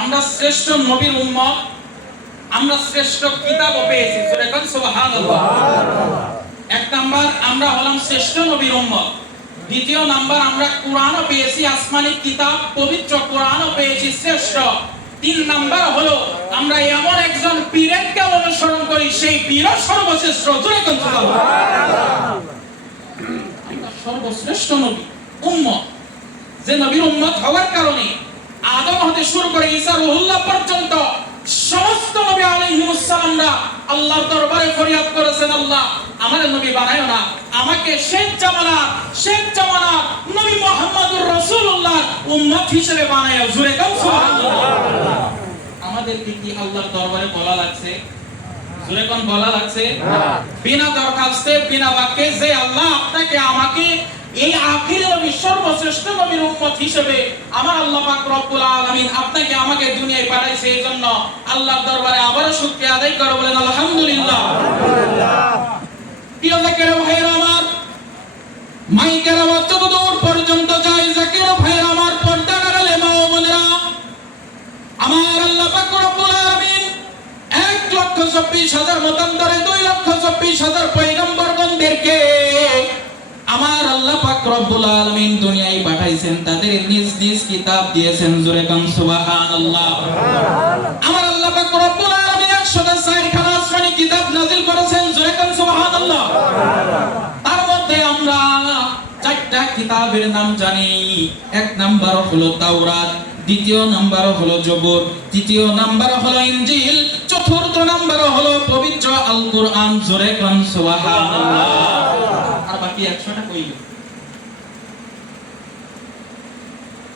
আমরা শ্রেষ্ঠ নবীর উম্মত আমরা শ্রেষ্ঠ কিতাবও পেয়েছি। সূরা কান সুবহানাল্লাহ। এক নাম্বার আমরা হলাম শ্রেষ্ঠ নবীর উম্মত। দ্বিতীয় নাম্বার আমরা কোরআনও পেয়েছি আসমানি কিতাব পবিত্র কোরআনও পেয়েছি শ্রেষ্ঠ। তিন নাম্বার হলো আমরা এমন একজন পীরেরকে অনুসরণ করি সেই পীর সর্বশ্রেষ্ঠ। জোরে কোন আমরা সর্বশ্রেষ্ঠ নবী উম্মত। যে নবীর উম্মত হওয়ার কারণে হতে শুরু করে ঈসা রুহুল্লাহ পর্যন্ত সমস্ত নবী আলাইহিমুস সালামরা আল্লাহর দরবারে ফরিয়াদ করেছেন আল্লাহ আমার নবী বানায়ো না। আমাকে শেষ জামানা শেষ জামানা নবী মুহাম্মদুর রাসূলুল্লাহ উম্মত হিসেবে বানায়ো জুরে কাম সুবহানাল্লাহ। আমাদেরকে কি আল্লাহর দরবারে বলা লাগছে? জুরে কোন বলা লাগছে? বিনা দরখাস্তে বিনা বাক্যে যে আল্লাহ আপনাকে আমাকে এই নবী নবীর হিসেবে আমার আল্লাহ পাক রব্বুল আলামিন আপনাকে আমাকে দুনিয়ায় পাঠাইছে এই জন্য আল্লাহর দরবারে আবারও শুকরিয়া আদায় করে বলেন আলহামদুলিল্লাহ। প্রিয় জাকির ভাইয়ের আমার, মাইকের আওয়াজ যত দূর পর্যন্ত যায়, জাকির ভাইয়ের আমার পর্দা কারালে মা ও বোনেরা, আমার আল্লাহ পাক রব্বুল আলামিন এক লক্ষ চব্বিশ হাজার মতান্তরে দুই লক্ষ চব্বিশ হাজার পয়গম্বরগণদেরকে আমার রব্বুল আলামিন দুনিয়ায় পাঠাইছেন তাদের নিজ নিজ কিতাব দিয়েছেন জোরে কাম সুবহানাল্লাহ। আমার আল্লাহ পাক রব্বুল আলামিন 104 খানা আসমানি কিতাব নাযিল করেছেন জোরে কাম সুবহানাল্লাহ। তার মধ্যে আমরা চারটা কিতাবের নাম জানি। এক নাম্বার হলো তাওরাত দ্বিতীয় নাম্বার হলো জবর তৃতীয় নাম্বার হলো ইনজিল চতুর্থ নাম্বার হলো পবিত্র আল কোরআন জোরে কোন সুবহানাল্লাহ। আর বাকি 100টা কই গেল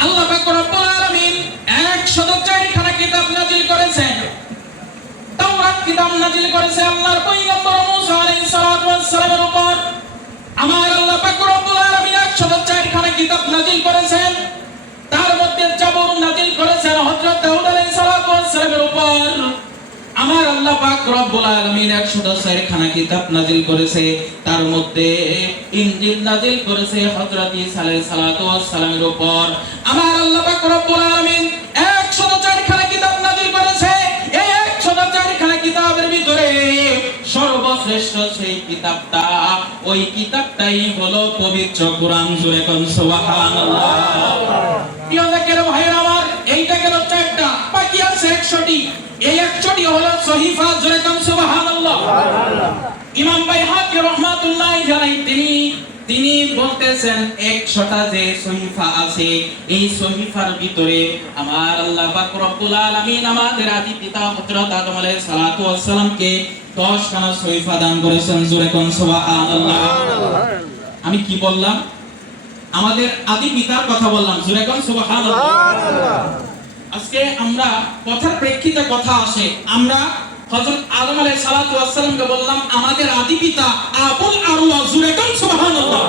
আল্লাহ পাক রব্বুল আলামিন 104 খানা কিতাব নাযিল করেছে আল্লাহর পয়গম্বর মূসা আলাইহিস সালাতু ওয়াস সালামের উপর। আমার আল্লাহ পাক রব্বুল আলামিন 104 খানা কিতাব নাযিল করেছেন। তার মধ্যে জাবর নাযিল করেছেন হযরত দাউদ আলাইহিস সালাতু ওয়াস সালামের উপর। আমার আল্লাহ পাক রব্বুল আলামিন 104 খানা কিতাব নাযিল করেছে। তার সালামের উপর। আমার আল্লাহ সর্বশ্রেষ্ঠ সেই কিতাবটা। ওই কিতাবটাই হলো পবিত্র কোরআন জুড়ে কোন, সুবহানাল্লাহ। প্রিয় আমার, এইটা চারটা? বাকি আছে 100টি এই 100টি হলো সহিফা জুড়ে কোন, সুবহানাল্লাহ। ইমাম তিনি তিনি বলতেছেন একশোটা যে সহিফা আছে, এই সহিফার ভিতরে আমার আল্লাহ রব্বুল আমাদের আদি পিতা হযরত আদম সালামকে 10 খানা সহিফা দান করেছেন জোরে কোন সুবহানাল্লাহ। আমি কি বললাম? আমাদের আদি পিতার কথা বললাম জোরে কোন সুবহানাল্লাহ। আজকে আমরা কথার প্রেক্ষিতে কথা আসে। আমরা হযরত আদম আলাইহিস সালাতু ওয়াস সালামকে বললাম আমাদের আদি পিতা আবুল আরওয়া জুরে কোন সুবহানাল্লাহ?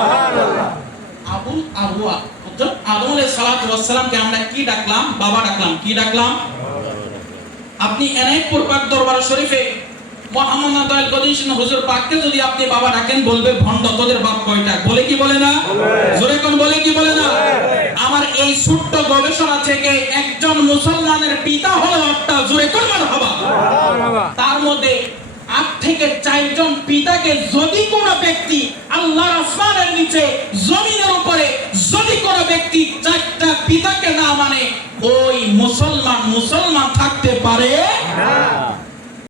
আবুল আরওয়া হযরত আদম আলাইহিস সালাতু ওয়াস সালামকে আমরা কি ডাকলাম? বাবা ডাকলাম। কি ডাকলাম। আপনি এনায়েতপুর পাক দরবার শরীফে মোহাম্মদ আদাল গদিন হুজুর পাককে যদি আপনি বাবা ডাকেন, বলবে, ভণ্ড, তোদের বাপ কয়টা? বলে কি বলে না? জোরে কোন বলে কি বলে না? আমার এই ছোট্ট গবেষণা থেকে একজন মুসলমানের পিতা হলো একটা জোরে কোন হবা? তার মধ্যে আট থেকে চারজন পিতাকে যদি কোনো ব্যক্তি আল্লাহর আসমানের নিচে, জমিনের উপরে যদি কোনো ব্যক্তি